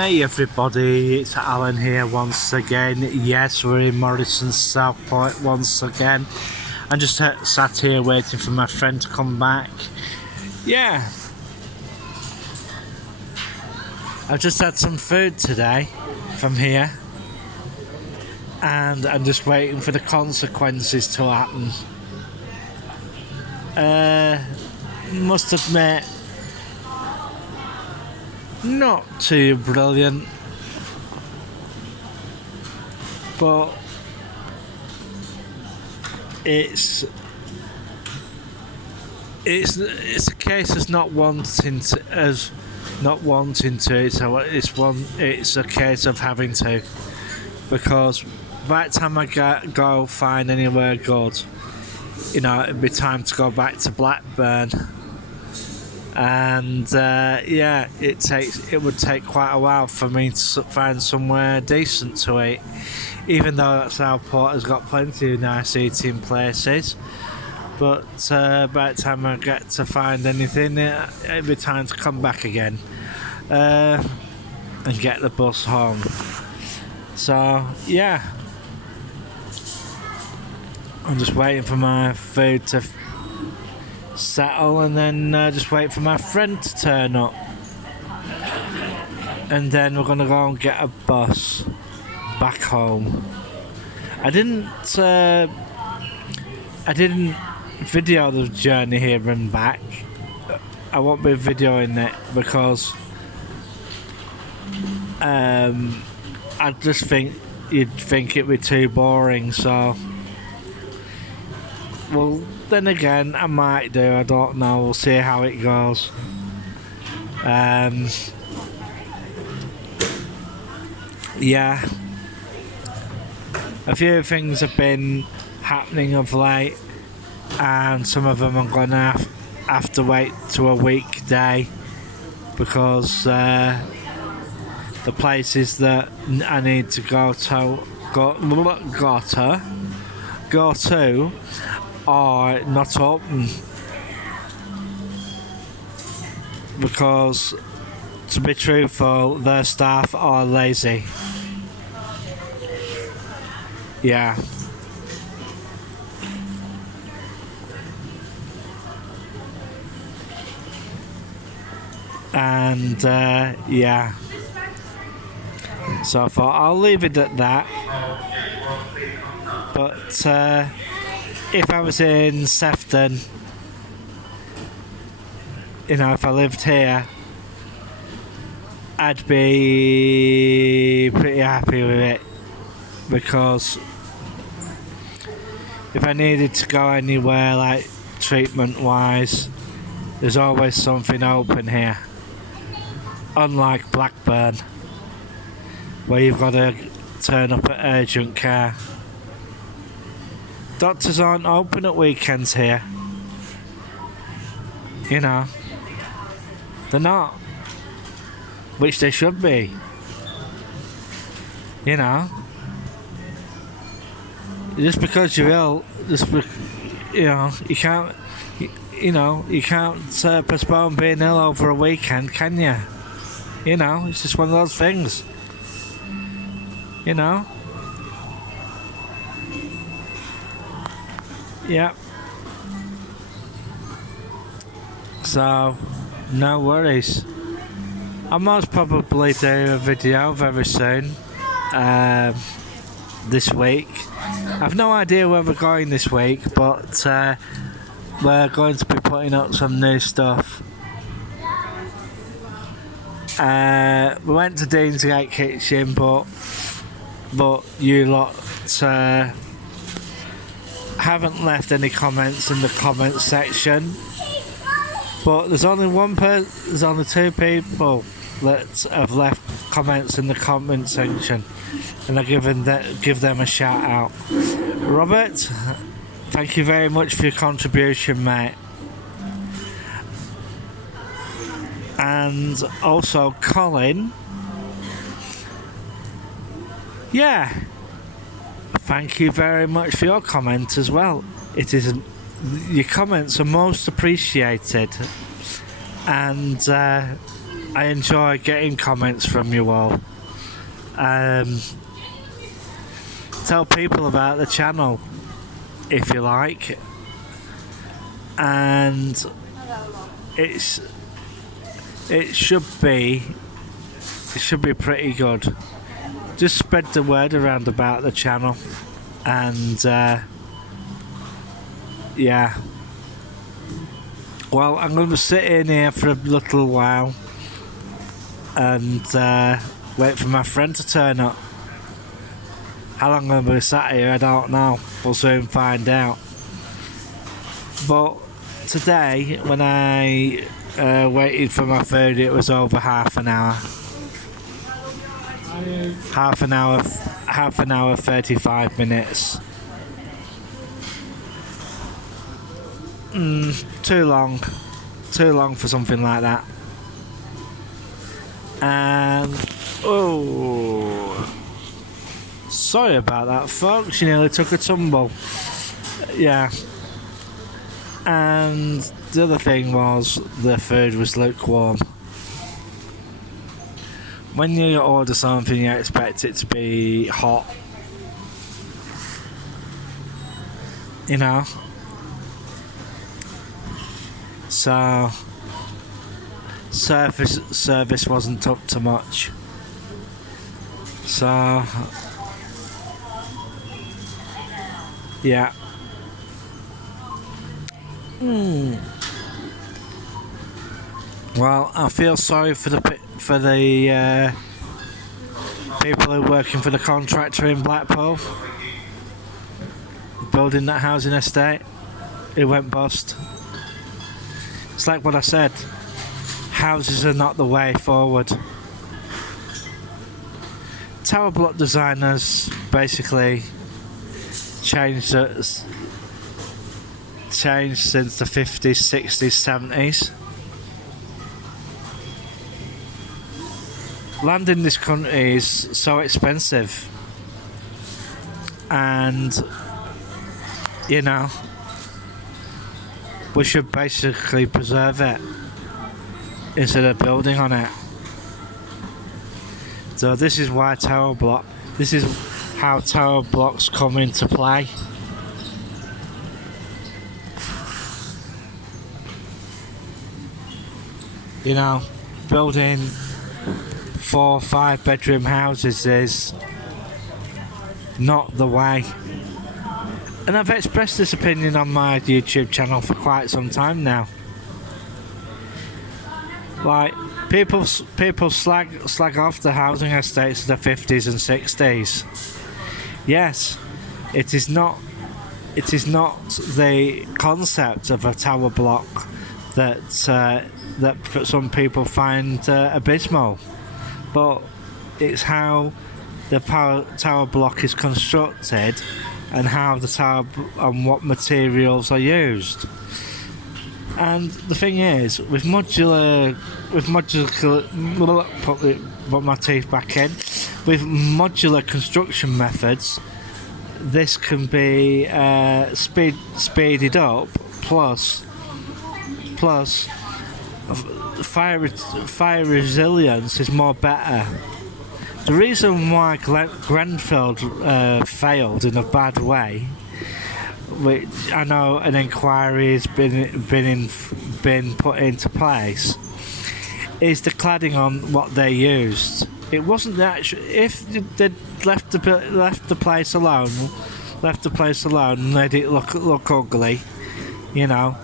Hi everybody, it's Alan here once again. Yes, we're in Morrison's Southport once again. I'm just sat here waiting for my friend to come back. Yeah, I've just had some food today from here, and I'm just waiting for the consequences to happen. Must admit, not too brilliant, but it's a case of not wanting to, it's a case of having to, because by the time I go find anywhere good, it'd be time to go back to Blackburn. And it would take quite a while for me to find somewhere decent to eat, even though Southport has got plenty of nice eating places. But by the time I get to find anything, it'll be time to come back again and get the bus home. So yeah, I'm just waiting for my food to settle, and then just wait for my friend to turn up, and then we're gonna go and get a bus back home. I didn't video the journey here and back. I won't be videoing it because I just think you'd think it'd be too boring, so well, then again, I might do, I don't know, we'll see how it goes. Yeah, a few things have been happening of late, and some of them I'm going to have to wait to a weekday, because the places that I need to go to are not open, because, to be truthful, their staff are lazy. Yeah. And yeah, so I thought I'll leave it at that. But if I was in Sefton, if I lived here, I'd be pretty happy with it, because if I needed to go anywhere, like treatment wise, there's always something open here, unlike Blackburn, where you've got to turn up at urgent care. Doctors aren't open at weekends here. They're not. Which they should be. Just because you're ill, you can't, you can't postpone being ill over a weekend, can you? It's just one of those things. Yep. So, no worries. I'll most probably do a video very soon, this week. I've no idea where we're going this week, but we're going to be putting up some new stuff. We went to Deansgate Kitchen, but you lot haven't left any comments in the comments section. But there's only two people that have left comments in the comment section, and I give them a shout out. Robert, thank you very much for your contribution, mate. And also Colin, yeah, thank you very much for your comment as well. Your comments are most appreciated, and I enjoy getting comments from you all. Tell people about the channel if you like, and it should be pretty good. Just spread the word around about the channel, and yeah. Well, I'm going to sit in here for a little while and wait for my friend to turn up. How long I'm going to be sat here, I don't know. We'll soon find out. But today, when I waited for my food, it was over half an hour. Half an hour, 35 minutes. Too long for something like that. And sorry about that, folks. You nearly took a tumble. Yeah. And the other thing was the food was lukewarm. When you order something, you expect it to be hot. You know. So service wasn't up to much. So yeah. Well, I feel sorry for the people who are working for the contractor in Blackpool, building that housing estate. It went bust. It's like what I said, houses are not the way forward. Tower block designers basically changed since the 50s, 60s, 70s. Land in this country is so expensive, and you know, we should basically preserve it instead of building on it. So this is how tower blocks come into play. You know, building 4 or 5 bedroom houses is not the way. And I've expressed this opinion on my YouTube channel for quite some time now. Like, people slag off the housing estates of the 50s and 60s. Yes, it is not the concept of a tower block that some people find abysmal, but it's how the tower block is constructed and how the tower and what materials are used. And the thing is, with modular put my teeth back in, with modular construction methods, this can be speeded up, plus fire resilience is more better. The reason why Grenfell failed in a bad way, which I know an inquiry has been put into place, is the cladding on what they used. It wasn't the actual. If they'd left the place alone, and made it look ugly, you know,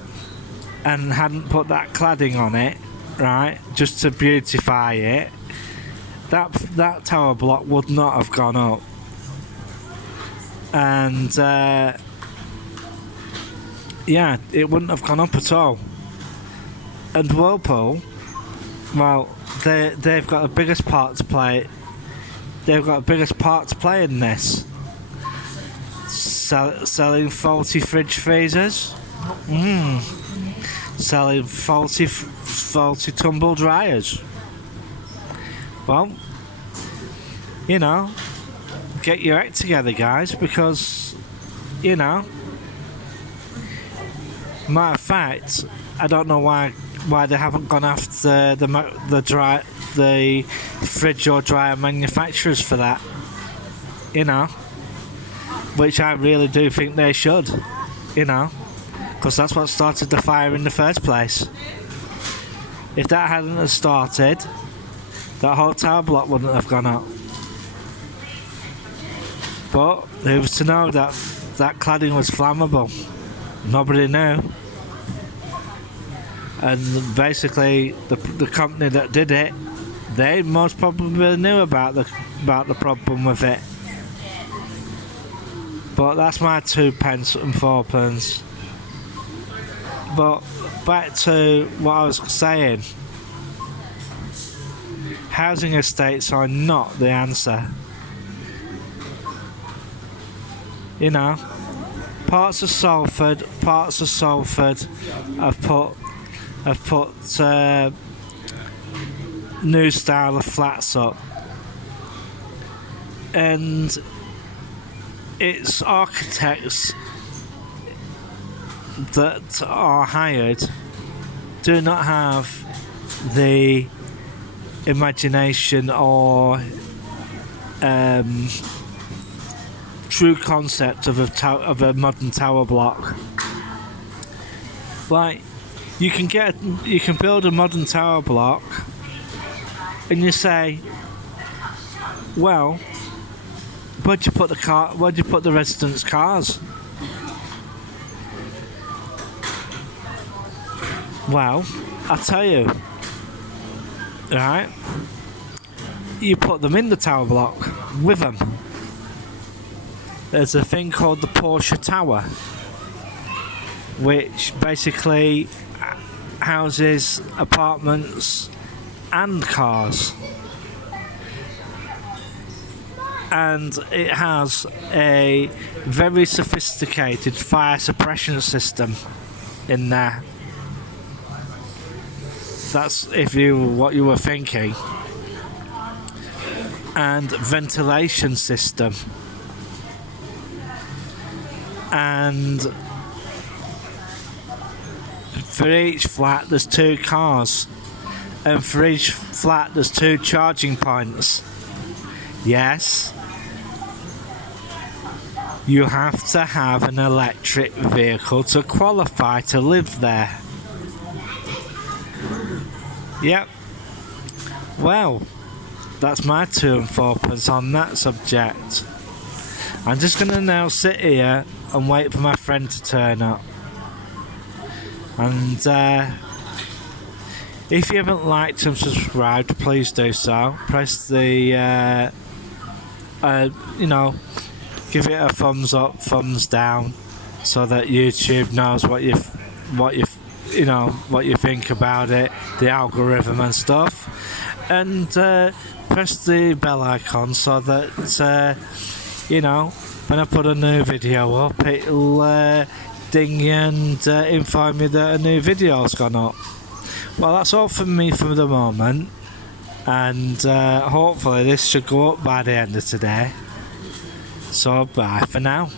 and hadn't put that cladding on it, right, just to beautify it, that tower block would not have gone up. And yeah, it wouldn't have gone up at all. And Whirlpool, well, they've got the biggest part to play. They've got the biggest part to play in this. Selling faulty fridge freezers. Selling faulty tumble dryers. Well, you know, get your act together, guys, because, you know, matter of fact, I don't know why why they haven't gone after the fridge or dryer manufacturers for that. You know, which I really do think they should. You know, because that's what started the fire in the first place. If that hadn't have started, that whole tower block wouldn't have gone up. But who was to know that cladding was flammable? Nobody knew. And basically, the company that did it, they most probably knew about the problem with it. But that's my 2 pence and 4 pence. But back to what I was saying. Housing estates are not the answer. You know, parts of Salford have put new style of flats up, and its architects that are hired do not have the imagination or true concept of a modern tower block. Like, you can build a modern tower block, and you say, well, where'd you put the residents' cars? Well, I'll tell you, right? You put them in the tower block with them. There's a thing called the Porsche Tower, which basically houses apartments and cars. And it has a very sophisticated fire suppression system in there. That's what you were thinking. And ventilation system. And for each flat there's 2 cars. And for each flat there's 2 charging points. Yes. You have to have an electric vehicle to qualify to live there. Yep. Well, that's my 2 and 4 pence on that subject. I'm just going to now sit here and wait for my friend to turn up. And if you haven't liked and subscribed, please do so. Press the, give it a thumbs up, thumbs down, so that YouTube knows what you think about it, the algorithm and stuff. And press the bell icon so that when I put a new video up, it'll ding you and inform you that a new video's gone up. Well, that's all from me for the moment, and hopefully this should go up by the end of today. So bye for now.